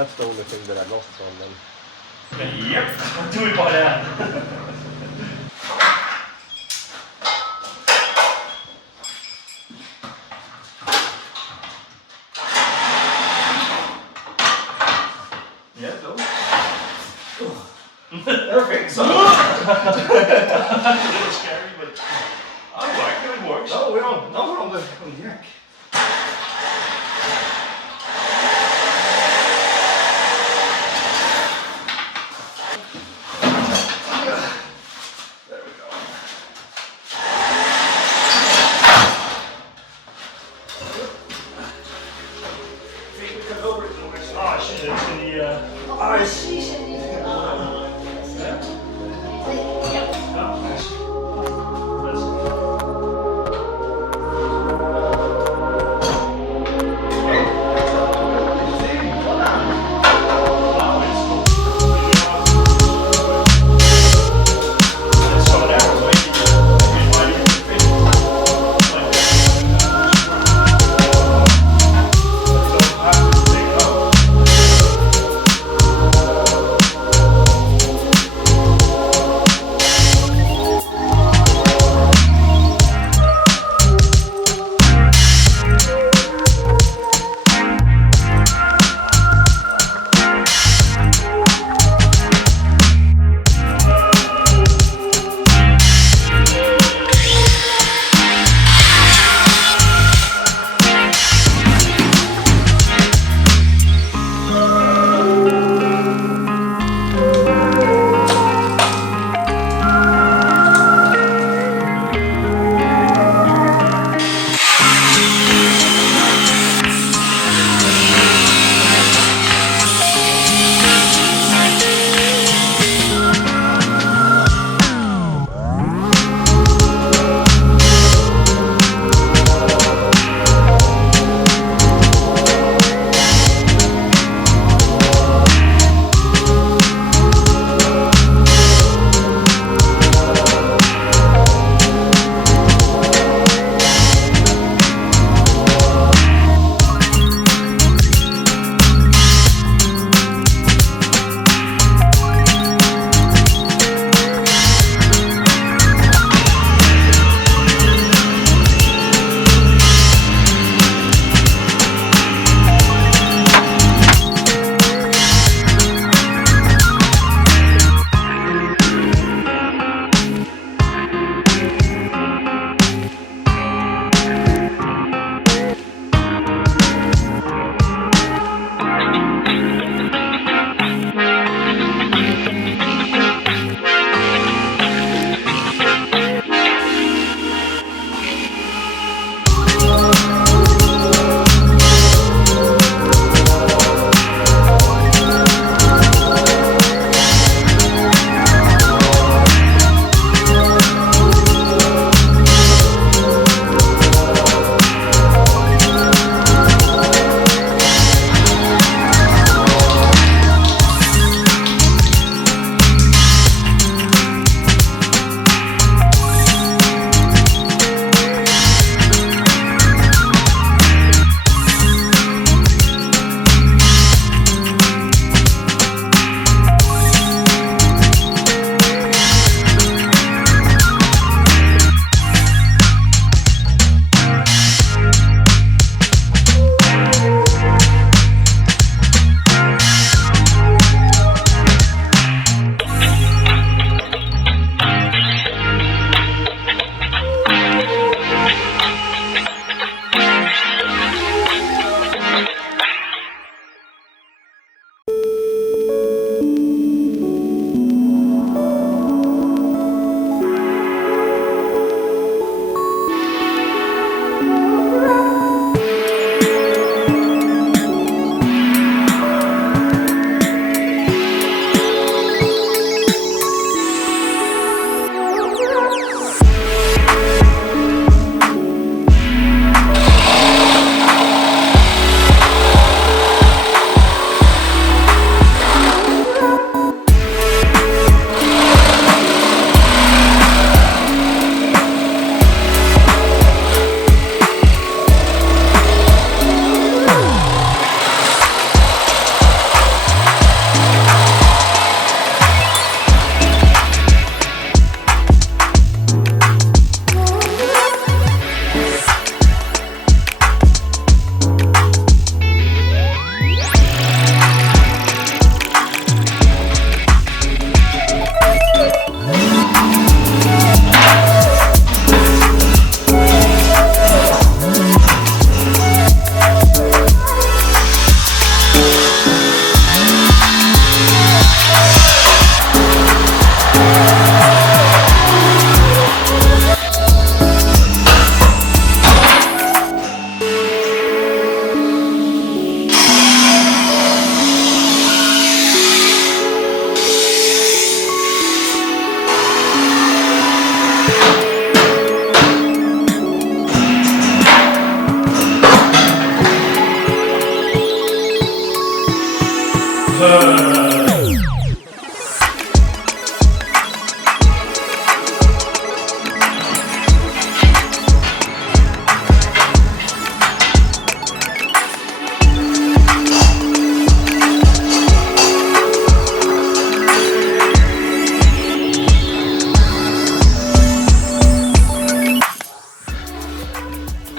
that's the only thing that I lost on them. Yep, do it by that. Yeah, go. Perfect. So. A little scary, but I like it. It works. No, we don't. No, we're on the jack. There we go. Think we can lower it a little bit. Ah, shit, it's the Precies in die... Ja. Oh, nice. That's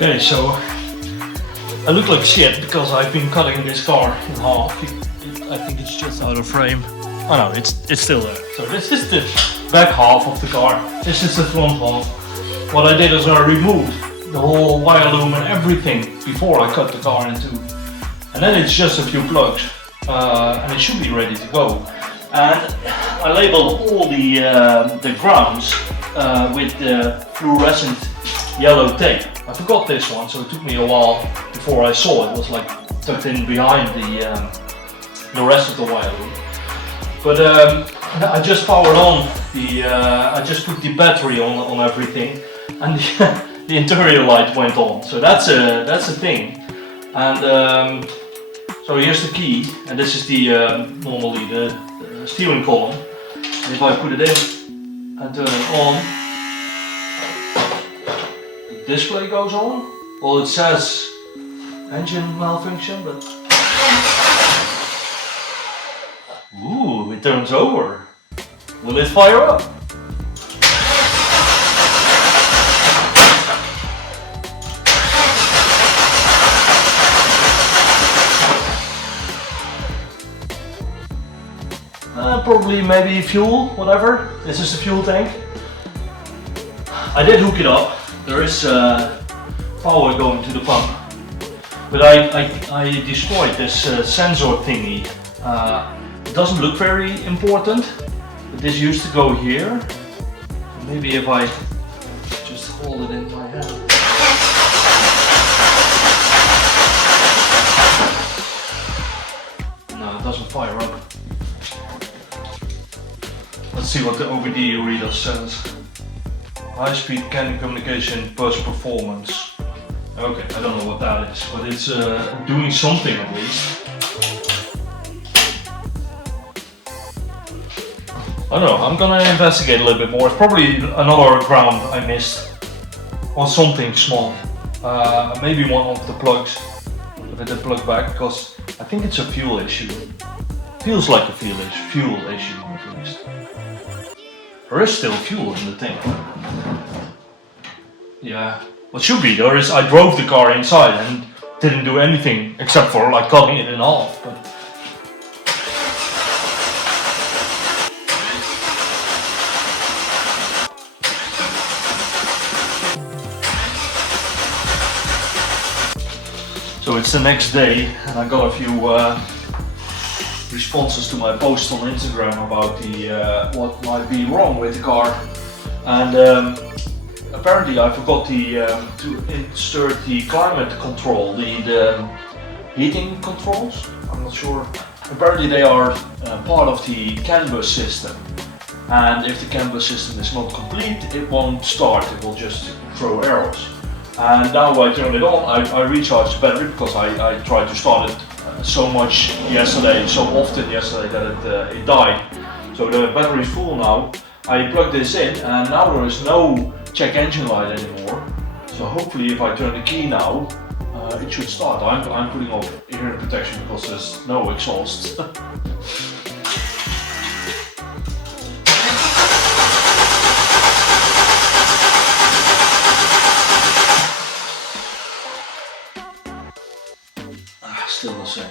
Okay, so I look like shit because I've been cutting this car in half. I think it's just out of frame. Oh no, it's still there. So this is the back half of the car. This is the front half. What I did is I removed the whole wire loom and everything before I cut the car in two. And then it's just a few plugs and it should be ready to go. And I labeled all the grounds with the fluorescent yellow tape. I forgot this one, so it took me a while before I saw it. It was like tucked in behind the rest of the wire loom. But I just powered on I just put the battery on everything, and the interior light went on. So that's a thing. And so here's the key, and this is the normally the steering column. And if I put it in and turn it on, the display goes on. Well, it says engine malfunction, but ooh, it turns over. Will it fire up? Probably maybe fuel, whatever. This is the fuel tank. I did hook it up. There is power going to the pump. But I destroyed this sensor thingy. It doesn't look very important, but this used to go here. Maybe if I just hold it in my hand. No, it doesn't fire up. Let's see what the OBD reader says. High speed CAN communication bus performance. Okay, I don't know what that is, but it's doing something at least. I don't know, I'm gonna investigate a little bit more. It's probably another ground I missed. Or something small. Maybe one of the plugs. If I did plug back, because I think it's a fuel issue. Feels like a fuel issue at least. There is still fuel in the tank. Yeah, what should be there is I drove the car inside and didn't do anything except for like cutting it in half. But so it's the next day and I got a few responses to my post on Instagram about what might be wrong with the car. And apparently I forgot to insert the climate control, the heating controls. I'm not sure. Apparently they are part of the CAN bus system. And if the CAN bus system is not complete, it won't start, it will just throw errors. And now I turn it on, I recharged the battery because I tried to start it so much yesterday, so often yesterday that it died. So the battery is full now. I plugged this in and now there is no check engine light anymore. So hopefully if I turn the key now, it should start. I'm putting on ear protection because there's no exhaust. Still the same.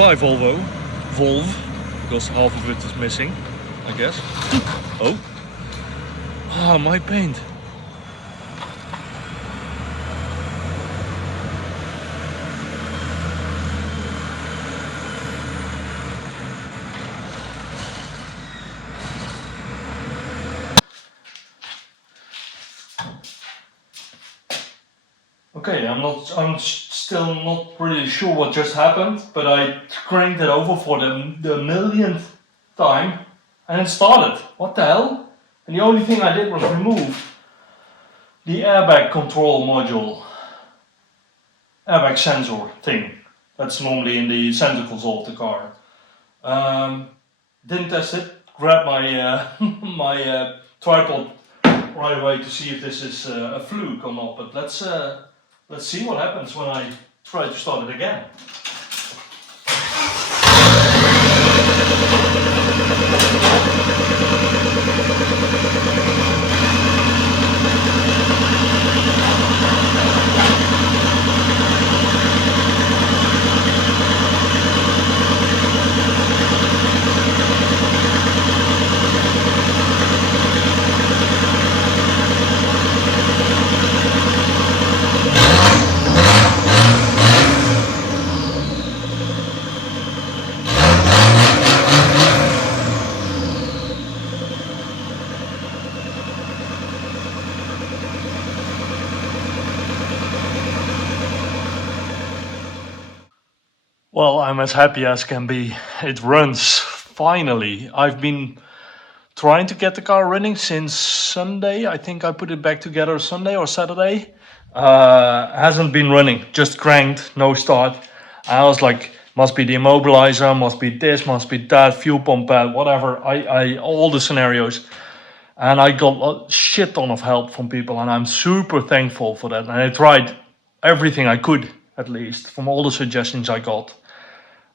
Goodbye Volvo. Volve, because half of it is missing, I guess. Oh. Ah, my paint. Okay, I'm still not really sure what just happened, but I cranked it over for the millionth time and it started. What the hell? And the only thing I did was remove the airbag control module, airbag sensor thing. That's normally in the center console of the car. Didn't test it. Grabbed my my tripod right away to see if this is a fluke or not. But let's see what happens when I try to start it again. Well, I'm as happy as can be. It runs, finally. I've been trying to get the car running since Sunday. I think I put it back together Sunday or Saturday. Hasn't been running, just cranked, no start. I was like, must be the immobilizer, must be this, must be that, fuel pump pad, whatever. I all the scenarios. And I got a shit ton of help from people, and I'm super thankful for that. And I tried everything I could, at least, from all the suggestions I got.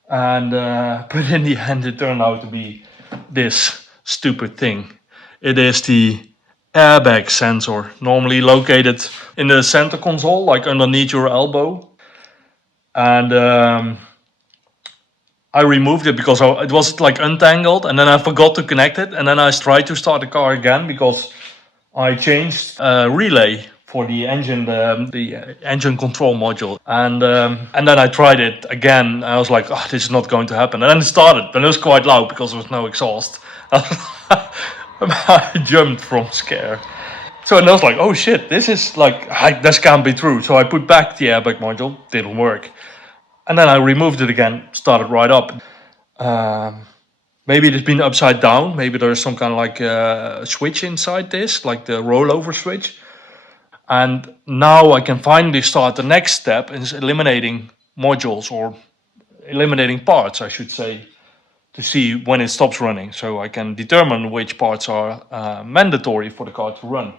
And but in the end it turned out to be this stupid thing. It is the airbag sensor, normally located in the center console, like underneath your elbow. And I removed it because it was like untangled, and then I forgot to connect it, and then I tried to start the car again because I changed relay for the engine, the engine control module, and then I tried it again. I was like, oh, this is not going to happen, and then it started, and it was quite loud because there was no exhaust. I jumped from scare. So and I was like, oh shit, this is like, this can't be true. So I put back the airbag module, didn't work, and then I removed it again, started right up. Maybe it's been upside down. Maybe there's some kind of like switch inside this, like the rollover switch. And now I can finally start the next step, is eliminating modules, or eliminating parts, I should say, to see when it stops running. So I can determine which parts are mandatory for the car to run.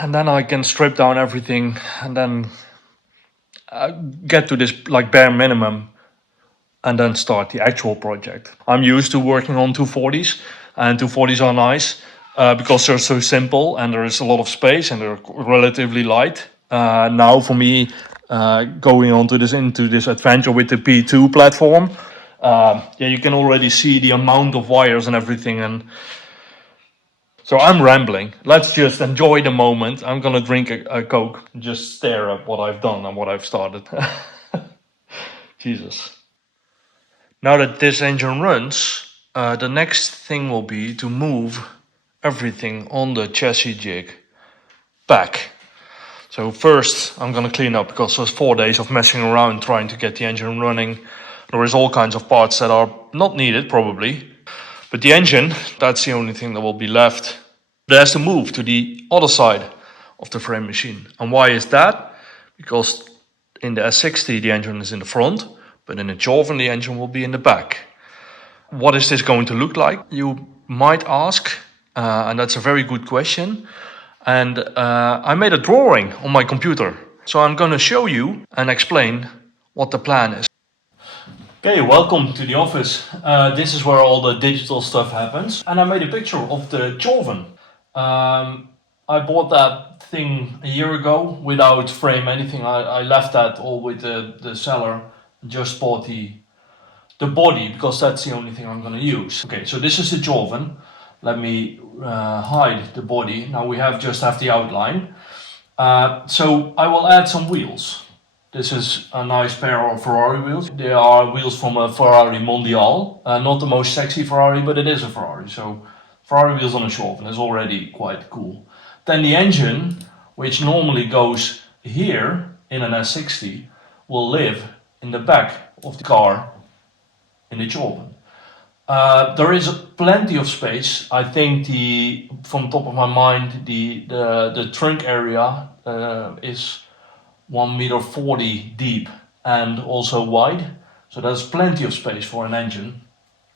And then I can strip down everything and then get to this like bare minimum and then start the actual project. I'm used to working on 240s, and 240s are nice because they're so simple and there is a lot of space and they're relatively light. Now for me, going on to into this adventure with the P2 platform, yeah, you can already see the amount of wires and everything. And so I'm rambling. Let's just enjoy the moment. I'm gonna drink a Coke and just stare at what I've done and what I've started. Jesus. Now that this engine runs, the next thing will be to move everything on the chassis jig back. So first I'm gonna clean up, because there's 4 days of messing around trying to get the engine running. There is all kinds of parts that are not needed probably, but the engine, that's the only thing that will be left. It has to move to the other side of the frame machine. And why is that? Because in the S60 the engine is in the front, but in the Tjorven the engine will be in the back. What is this going to look like, you might ask, and that's a very good question. And I made a drawing on my computer, so I'm going to show you and explain what the plan is. Okay, welcome to the office. This is where all the digital stuff happens. And I made a picture of the Tjorven. I bought that thing a year ago without frame anything. I left that all with the seller. Just bought the the body, because that's the only thing I'm going to use. Okay, so this is the Tjorven. Let me hide the body. Now we just have the outline. So I will add some wheels. This is a nice pair of Ferrari wheels. They are wheels from a Ferrari Mondial. Not the most sexy Ferrari, but it is a Ferrari. So Ferrari wheels on a Tjorven is already quite cool. Then the engine, which normally goes here in an S60, will live in the back of the car in the Tjorven. There is plenty of space. I think from top of my mind, the trunk area is 1.40 meters deep and also wide. So there's plenty of space for an engine.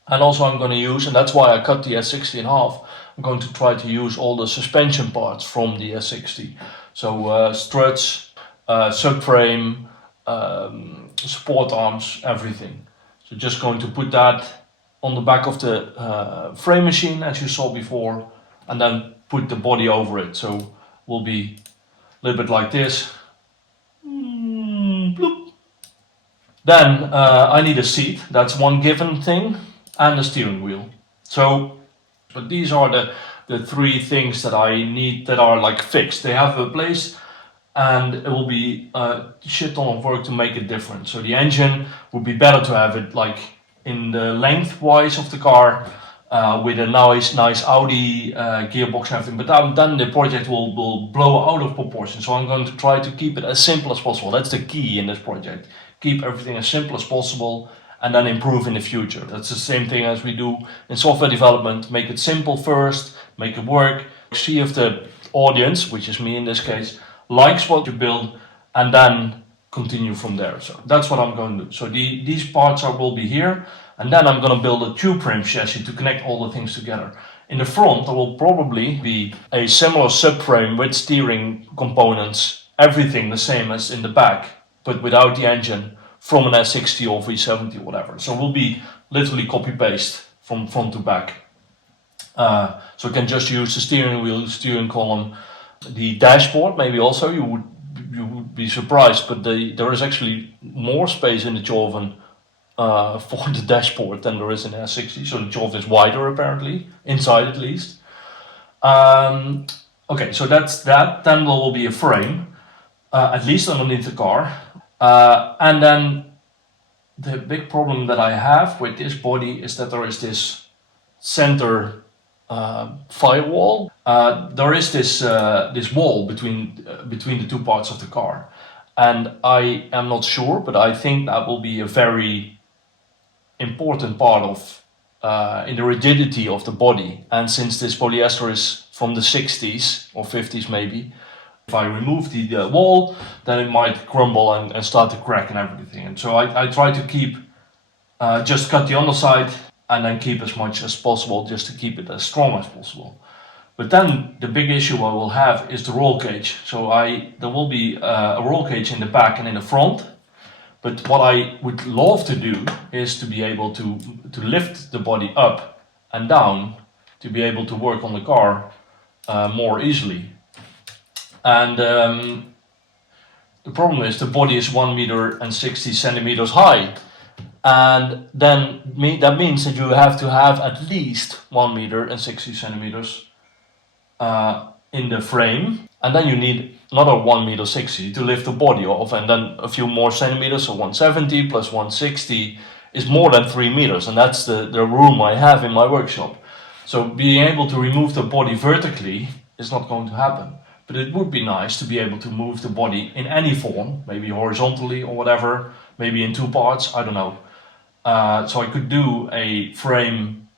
And also I'm going to use, and that's why I cut the S60 in half, I'm going to try to use all the suspension parts from the S60. So struts, subframe, support arms, everything. So just going to put that on the back of the frame machine as you saw before, and then put the body over it. So will be a little bit like this. Bloop. Then I need a seat, that's one given thing, and a steering wheel. So, but these are the three things that I need that are like fixed. They have a place, and it will be a shit ton of work to make it different. So the engine would be better to have it like in the lengthwise of the car, with a nice Audi gearbox and everything. But then the project will blow out of proportion. So I'm going to try to keep it as simple as possible. That's the key in this project. Keep everything as simple as possible and then improve in the future. That's the same thing as we do in software development. Make it simple first, make it work. See if the audience, which is me in this case, likes what you build, and then continue from there. So that's what I'm going to do. So these parts will be here, and then I'm going to build a tube frame chassis to connect all the things together. In the front there will probably be a similar subframe with steering components, everything the same as in the back, but without the engine, from an S60 or V70 or whatever. So it will be literally copy paste from front to back. So you can just use the steering wheel, steering column, the dashboard. Maybe also you would be surprised, but there is actually more space in the Tjorven for the dashboard than there is in the S60. So the Tjorven is wider apparently, inside at least. Okay, so that's that. Then there will be a frame, at least underneath the car. And then the big problem that I have with this body is that there is this center firewall. There is this wall between the two parts of the car, and I am not sure, but I think that will be a very important part of in the rigidity of the body. And since this polyester is from the 60s or 50s maybe, if I remove the wall, then it might crumble and start to crack and everything. And so I try to keep, just cut the underside and then keep as much as possible just to keep it as strong as possible. But then the big issue I will have is the roll cage. So there will be a roll cage in the back and in the front. But what I would love to do is to be able to lift the body up and down to be able to work on the car more easily. And the problem is the body is 1.60 meters high, and then that means that you have to have at least 1.60 meters in the frame, and then you need another 1.60 meter to lift the body off, and then a few more centimeters. So 170 plus 160 is more than 3 meters, and that's the room I have in my workshop. So being able to remove the body vertically is not going to happen. But it would be nice to be able to move the body in any form, maybe horizontally or whatever, maybe in two parts, I don't know. So I could do a frame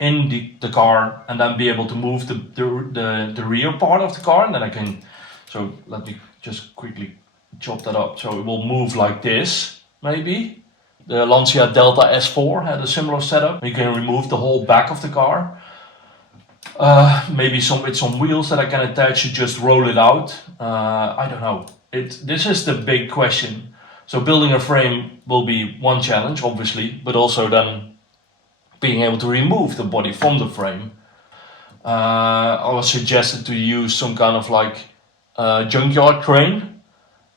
in the car and then be able to move the rear part of the car, and then I can, so let me just quickly chop that up. So it will move like this, maybe. The Lancia Delta S4 had a similar setup. You can remove the whole back of the car. Maybe with some wheels that I can attach to just roll it out. I don't know. This is the big question. So building a frame will be one challenge, obviously, but also then being able to remove the body from the frame. I was suggested to use some kind of like junkyard crane,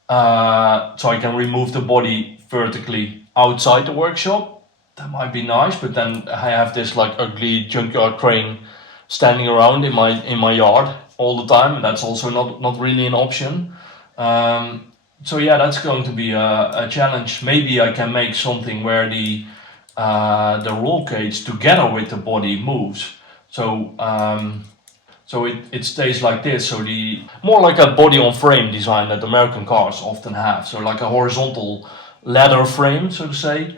so I can remove the body vertically outside the workshop. that might be nice, but then I have this like ugly junkyard crane standing around in my yard all the time, and that's also not really an option. So yeah, that's going to be a challenge. Maybe I can make something where the roll cage together with the body moves. So it stays like this. So more like a body on frame design that American cars often have. So like a horizontal ladder frame, so to say,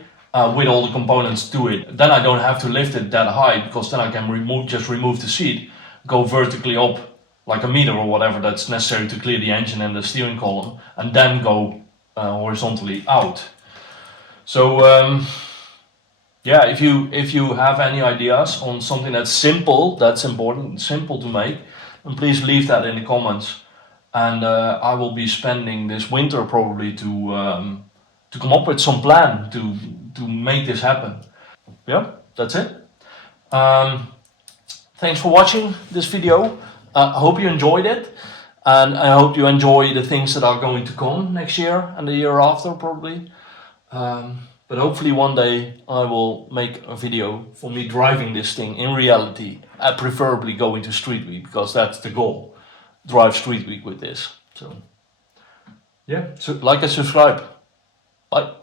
with all the components to it. Then I don't have to lift it that high, because then I can just remove the seat, go vertically up like a meter or whatever that's necessary to clear the engine and the steering column, and then go horizontally out. So yeah, if you have any ideas on something that's simple, that's important, simple to make, then please leave that in the comments. And I will be spending this winter probably to come up with some plan to make this happen. Yeah, that's it. Thanks for watching this video. I hope you enjoyed it, and I hope you enjoy the things that are going to come next year and the year after probably. But hopefully one day I will make a video for me driving this thing in reality, preferably going to Street Week, because that's the goal. Drive Street Week with this. So yeah, so like and subscribe. Bye.